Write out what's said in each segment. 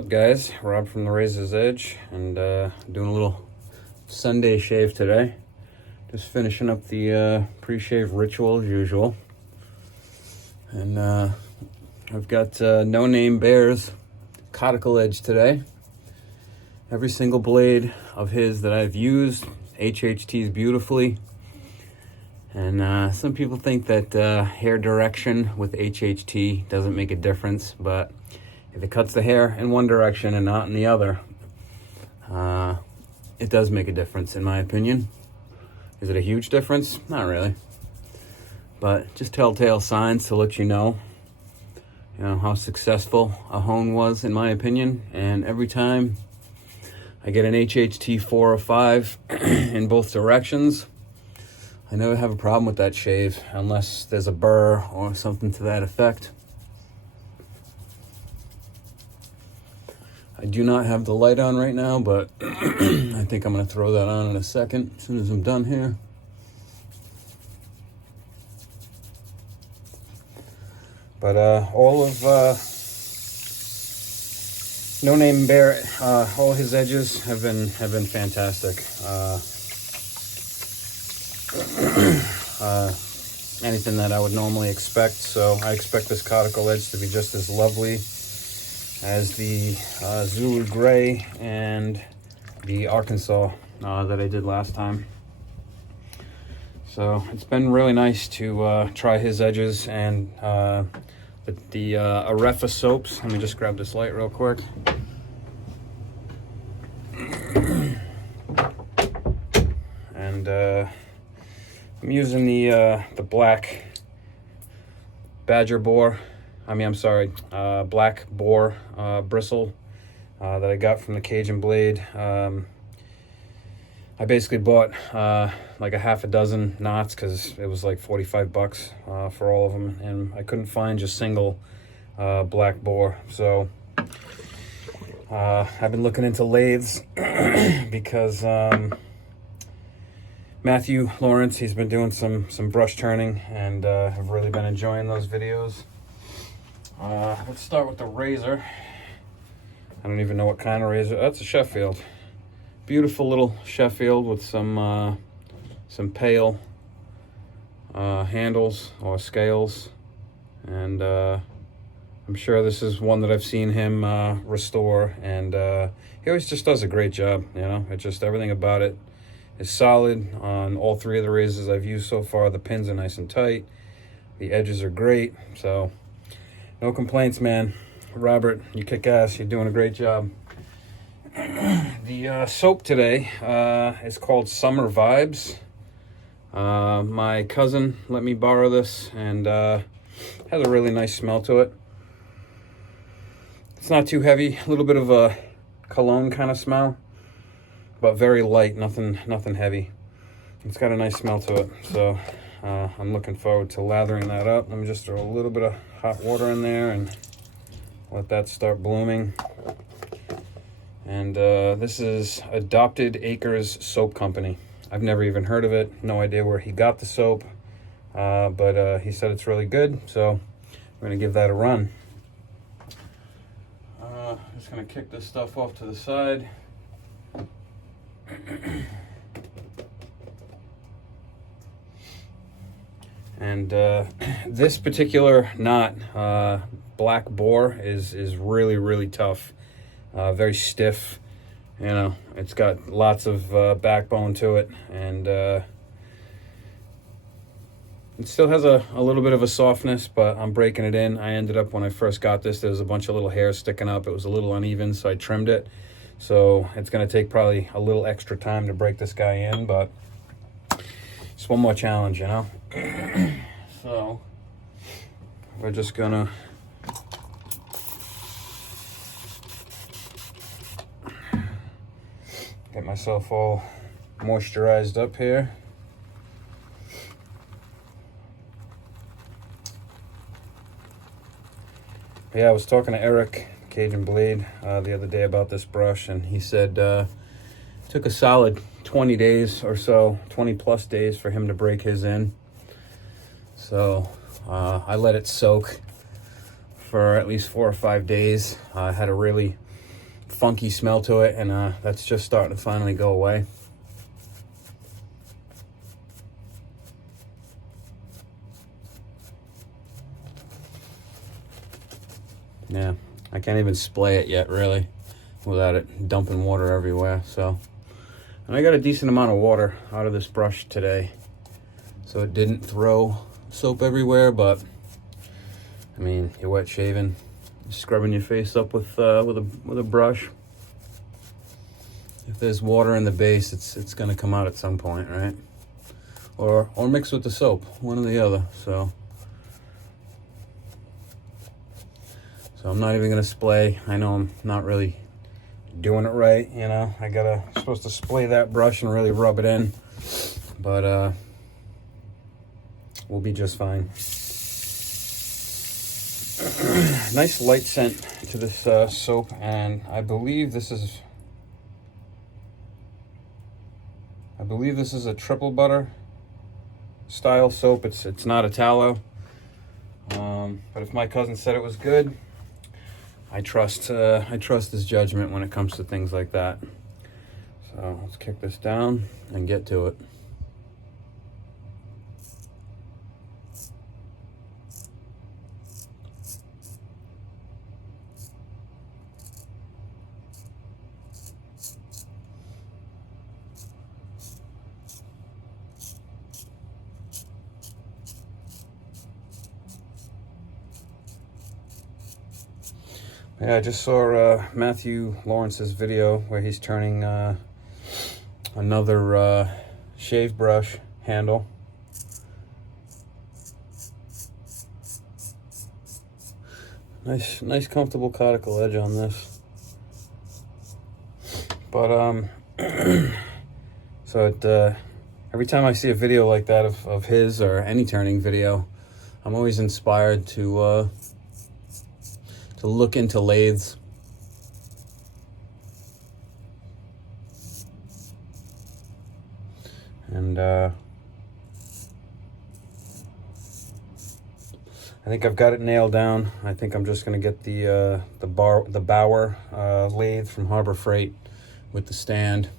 What's up, guys? Rob from the Razor's Edge, and doing a little Sunday shave today. Just finishing up the pre-shave ritual as usual. And I've got Nonamebear's Coticule edge today. Every single blade of his that I've used HHTs beautifully. And some people think that hair direction with HHT doesn't make a difference, but if it cuts the hair in one direction and not in the other, it does make a difference, in my opinion. Is it a huge difference? Not really. But just telltale signs to let you know how successful a hone was, in my opinion. And every time I get an HHT 4 or 5 in both directions, I never have a problem with that shave, unless there's a burr or something to that effect. I do not have the light on right now, but I think I'm going to throw that on in a second, as soon as I'm done here. But all of Nonamebear, all his edges have been fantastic. Anything that I would normally expect. So I expect this Coticule edge to be just as lovely as the Zulu Gray and the Arkansas that I did last time. So it's been really nice to try his edges, and with the Arefa soaps. Let me just grab this light real quick. And I'm using the black badger boar. Black boar bristle that I got from the CAJUN blade. I basically bought like a half a dozen knots because it was like $45 for all of them, and I couldn't find just single black boar. So I've been looking into lathes because Matthew Lawrence, he's been doing some brush turning, and have really been enjoying those videos. Let's start with the razor. I don't even know what kind of razor. That's a Sheffield. Beautiful little Sheffield with some pale handles or scales. And I'm sure this is one that I've seen him restore. And he always just does a great job, It's just everything about it is solid on all 3 of the razors I've used so far. The pins are nice and tight. The edges are great. So no complaints, man. Robert, you kick ass. You're doing a great job. The soap today is called Summer Vibes. My cousin let me borrow this, and has a really nice smell to it. It's not too heavy. A little bit of a cologne kind of smell, but very light. Nothing heavy. It's got a nice smell to it. So I'm looking forward to lathering that up. Let me just throw a little bit of hot water in there and let that start blooming. And this is Adopted Acres Soap Company. I've never even heard of it. No idea where he got the soap. But he said it's really good, so I'm going to give that a run. Just going to kick this stuff off to the side. And this particular knot, black boar, is really, really tough. Very stiff. It's got lots of backbone to it, and it still has a little bit of a softness, but I'm breaking it in. I ended up, when I first got this, there was a bunch of little hairs sticking up. It was a little uneven, so I trimmed it. So it's going to take probably a little extra time to break this guy in, but it's one more challenge, So we're just going to get myself all moisturized up here. Yeah, I was talking to Eric, CAJUN Blade, the other day about this brush, and he said it took a solid 20 days or so, 20 plus days for him to break his in. So I let it soak for at least 4 or 5 days. I had a really funky smell to it, and that's just starting to finally go away. Yeah, I can't even splay it yet, really, without it dumping water everywhere. So, and I got a decent amount of water out of this brush today, so it didn't throw soap everywhere. But I mean, you're wet shaving, you're scrubbing your face up with a brush. If there's water in the base, it's gonna come out at some point, right? Or mix with the soap, one or the other. So I'm not even gonna splay. I know I'm not really doing it right, you know. Supposed to splay that brush and really rub it in, but we'll be just fine. Nice light scent to this soap, and I believe this is a triple butter style soap. It's not a tallow, but if my cousin said it was good, I trust his judgment when it comes to things like that. So let's kick this down and get to it. Yeah, I just saw Matthew Lawrence's video where he's turning another shave brush handle. Nice comfortable Coticule edge on this. But so every time I see a video like that of his or any turning video, I'm always inspired to look into lathes. And I think I've got it nailed down. I think I'm just gonna get the Bauer lathe from Harbor Freight with the stand.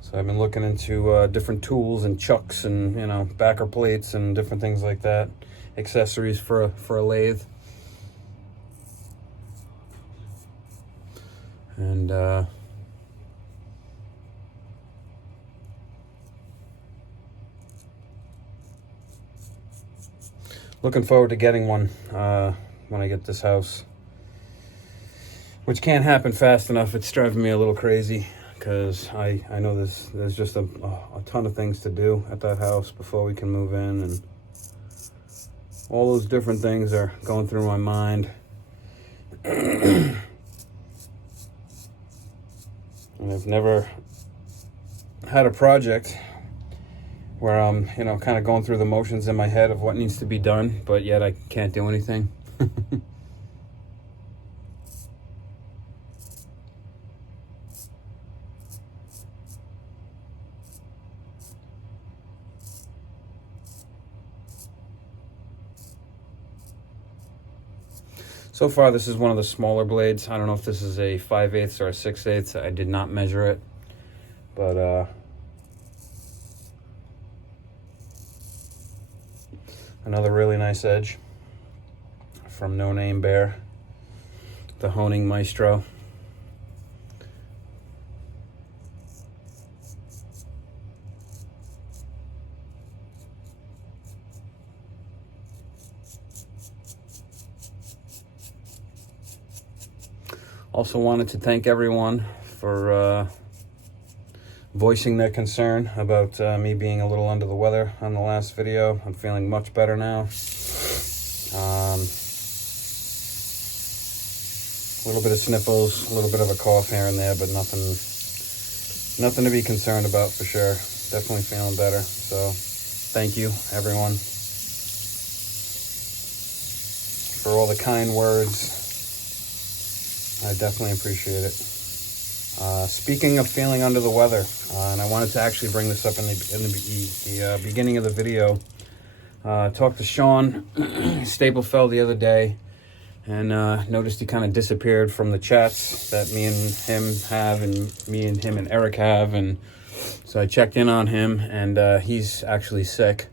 So I've been looking into different tools and chucks and, you know, backer plates and different things like that, accessories for a lathe. And looking forward to getting one when I get this house, which can't happen fast enough. It's driving me a little crazy, because I know there's just a ton of things to do at that house before we can move in, and all those different things are going through my mind. And I've never had a project where I'm, you know, kind of going through the motions in my head of what needs to be done, but yet I can't do anything. So far, this is one of the smaller blades. I don't know if this is a 5/8 or a 6/8. I did not measure it, but another really nice edge from Nonamebear, the Honing Maestro. Also wanted to thank everyone for voicing their concern about me being a little under the weather on the last video. I'm feeling much better now. A little bit of sniffles, a little bit of a cough here and there, but nothing to be concerned about for sure. Definitely feeling better. So thank you, everyone, for all the kind words. I definitely appreciate it. Speaking of feeling under the weather, and I wanted to actually bring this up in the beginning of the video. Talked to Sean Staplefeld the other day, and noticed he kind of disappeared from the chats that me and him have, and me and him and Eric have, and so I checked in on him, and he's actually sick.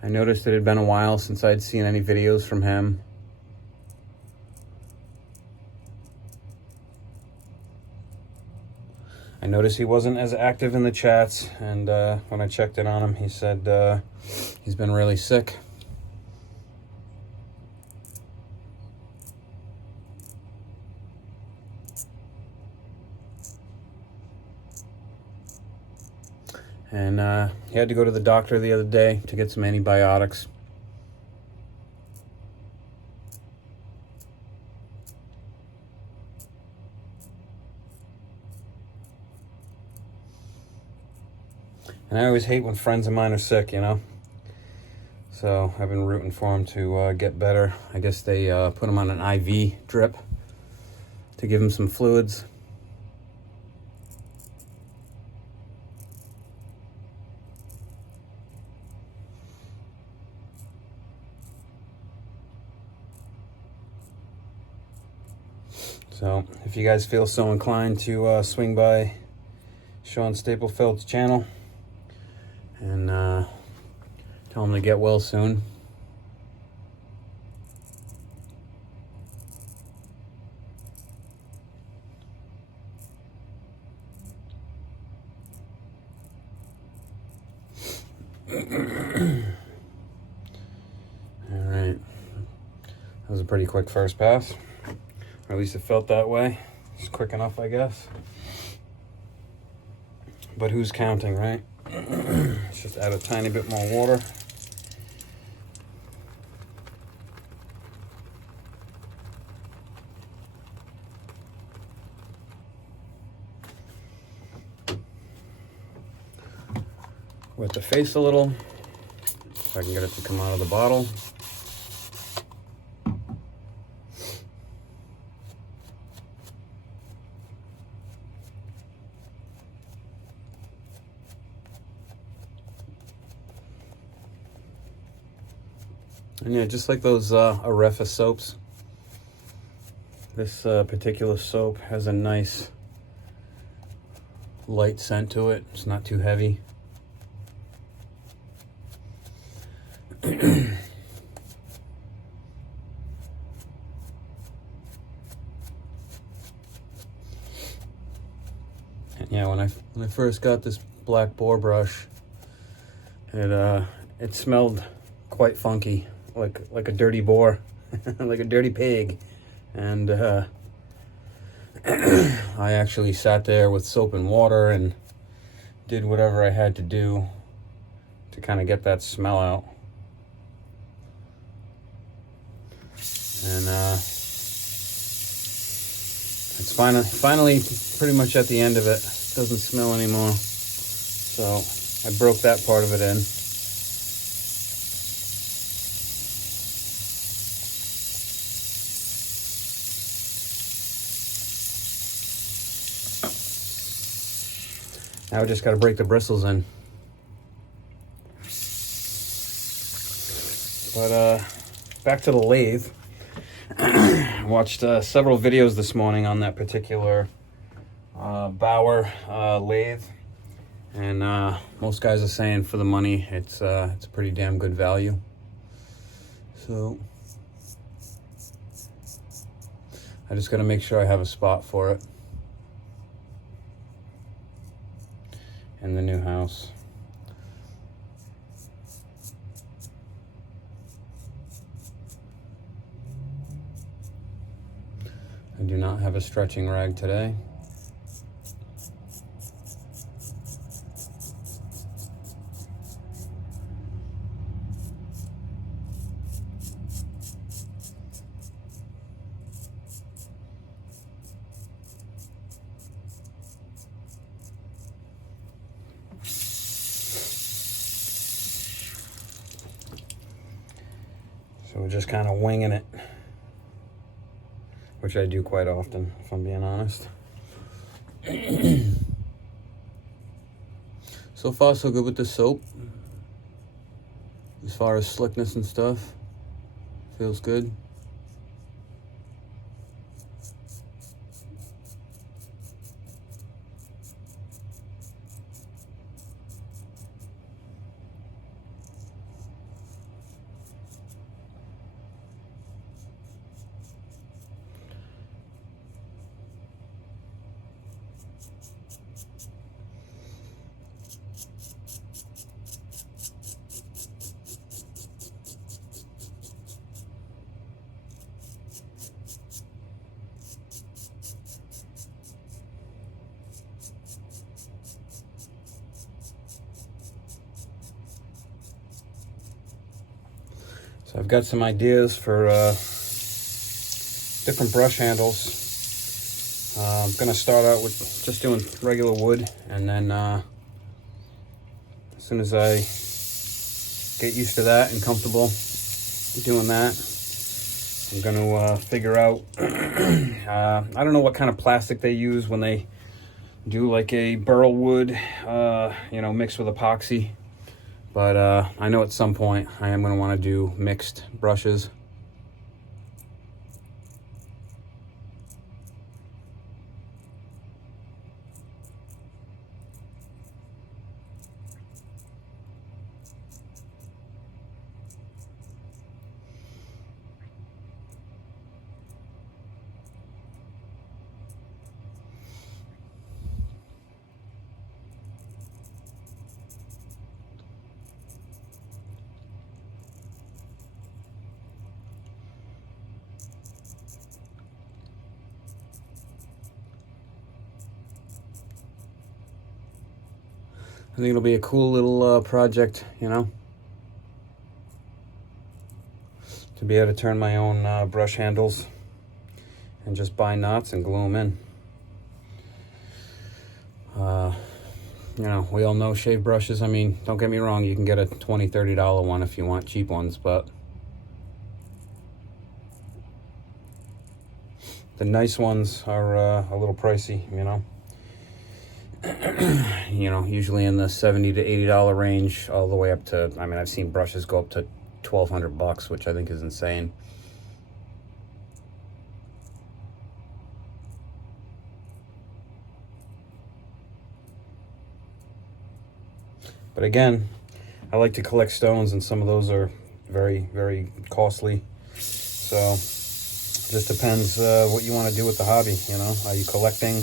I noticed it had been a while since I'd seen any videos from him. I noticed he wasn't as active in the chats, and when I checked in on him, he said he's been really sick. And he had to go to the doctor the other day to get some antibiotics. And I always hate when friends of mine are sick, you know? So I've been rooting for him to get better. I guess they put him on an IV drip to give him some fluids. So if you guys feel so inclined to swing by Sean Staplefeld's channel and tell him to get well soon. All right, that was a pretty quick first pass. Or at least it felt that way. It's quick enough, I guess. But who's counting, right? Let's just add a tiny bit more water. Wet the face a little, so I can get it to come out of the bottle. And yeah, just like those Arefa soaps, this particular soap has a nice light scent to it. It's not too heavy. And yeah, when I first got this black boar brush, it smelled quite funky, like a dirty boar, like a dirty pig. And I actually sat there with soap and water and did whatever I had to do to kind of get that smell out. And it's finally pretty much at the end of it. It doesn't smell anymore. So I broke that part of it in. Now we just got to break the bristles in. But back to the lathe. Watched several videos this morning on that particular Bauer lathe, and most guys are saying for the money it's a pretty damn good value. So I just got to make sure I have a spot for it in the new house. I do not have a stretching rag today. So we're just kind of winging it, which I do quite often, if I'm being honest. So far, so good with the soap. As far as slickness and stuff, feels good. So I've got some ideas for different brush handles. I'm gonna start out with just doing regular wood, and then as soon as I get used to that and comfortable doing that, I'm gonna figure out, I don't know what kind of plastic they use when they do like a burl wood, you know, mixed with epoxy. But I know at some point I am going to want to do mixed brushes. I think it'll be a cool little project, you know, to be able to turn my own brush handles and just buy knots and glue them in. You know, we all know shave brushes. I mean, don't get me wrong, you can get a $20, $30 one if you want cheap ones, but the nice ones are a little pricey, you know. You know, usually in the $70 to $80 range, all the way up to, I mean, I've seen brushes go up to $1,200, which I think is insane. But again, I like to collect stones, and some of those are very, very costly. So it just depends what you want to do with the hobby, you know. Are you collecting?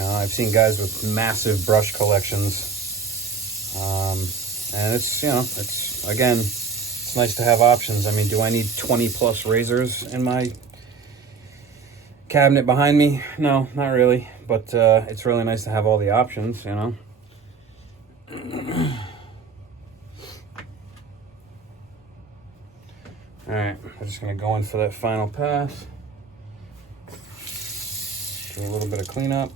I've seen guys with massive brush collections, and it's, you know, it's, again, it's nice to have options. I mean, do I need 20 plus razors in my cabinet behind me? No, not really, but it's really nice to have all the options, you know. All right, I'm just gonna go in for that final pass. Do a little bit of cleanup.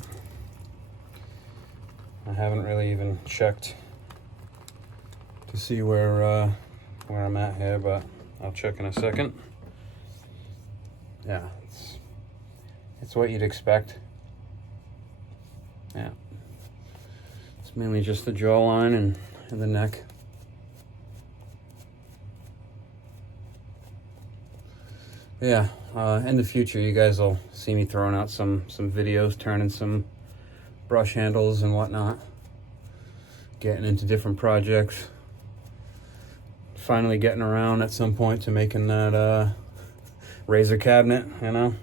I haven't really even checked to see where I'm at here, but I'll check in a second. Yeah, it's what you'd expect. Yeah, it's mainly just the jawline and the neck. Yeah, in the future, you guys will see me throwing out some videos, turning some brush handles and whatnot, getting into different projects, finally getting around at some point to making that razor cabinet, you know.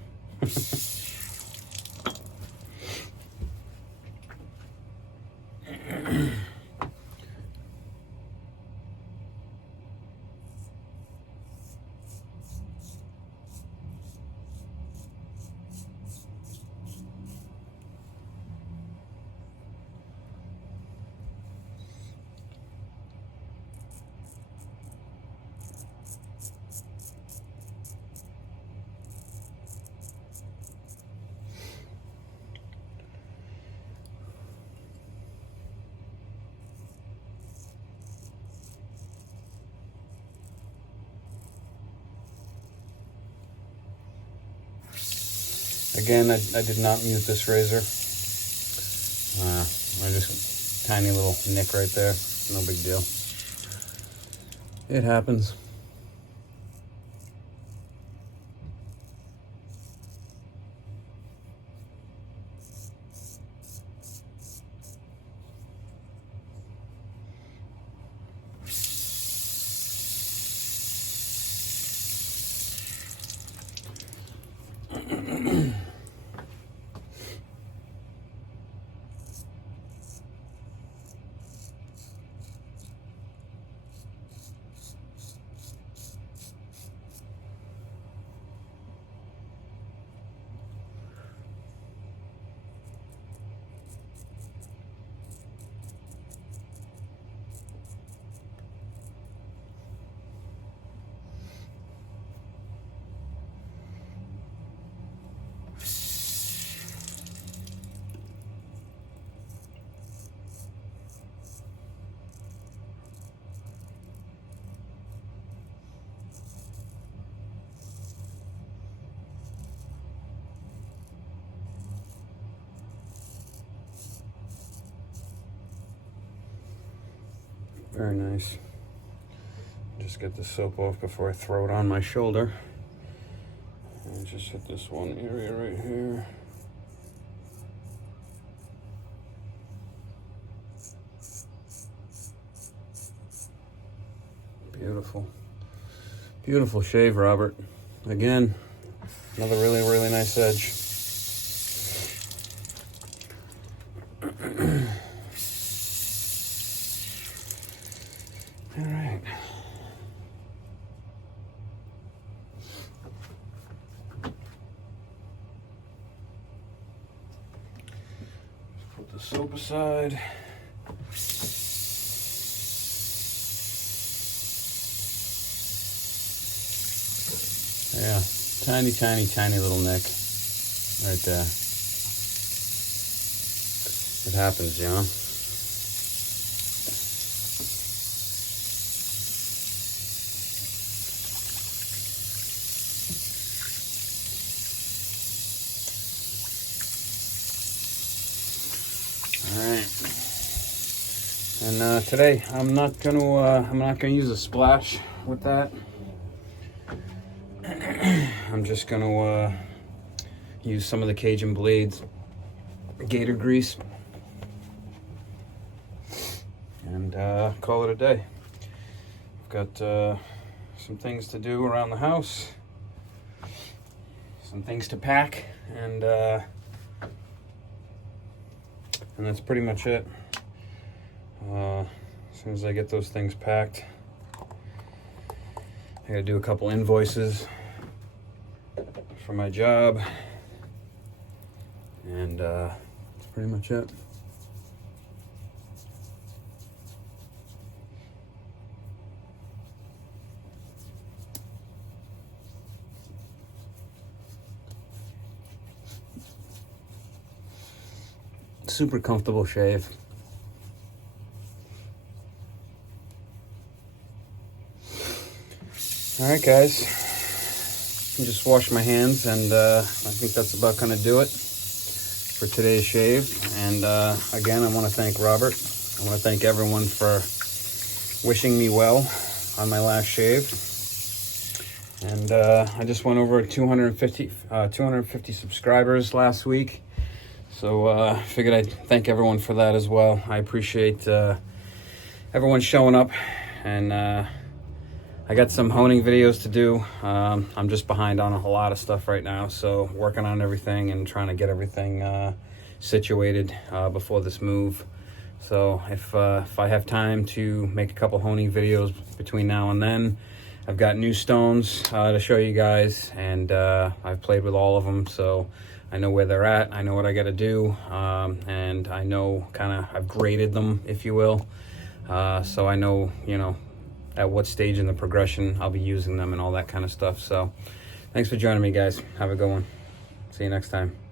Again, I did not mute this razor. I just tiny little nick right there. No big deal. It happens. Very nice. Just get the soap off before I throw it on my shoulder. And just hit this one area right here. Beautiful. Beautiful shave, Robert. Again, another really, really nice edge. All right. Put the soap aside. Yeah, tiny, tiny, tiny little nick right there. It happens, you know? And today I'm not gonna use a splash with that. I'm just gonna use some of the Cajun blades, gator grease, and call it a day. I've got some things to do around the house, some things to pack, and that's pretty much it. As soon as I get those things packed, I gotta do a couple invoices for my job, and that's pretty much it. Super comfortable shave. All right, guys, I just washed my hands, and I think that's about gonna do it for today's shave. And again, I want to thank Robert. I want to thank everyone for wishing me well on my last shave. And I just went over 250 subscribers last week, so figured I'd thank everyone for that as well. I appreciate everyone showing up, and I got some honing videos to do. I'm just behind on a lot of stuff right now, so working on everything and trying to get everything situated before this move. So if I have time to make a couple honing videos between now and then, I've got new stones to show you guys, and I've played with all of them, so I know where they're at. I know what I got to do, and I know I've graded them, if you will. So I know, at what stage in the progression I'll be using them and all that kind of stuff. So thanks for joining me, guys. Have a good one. See you next time.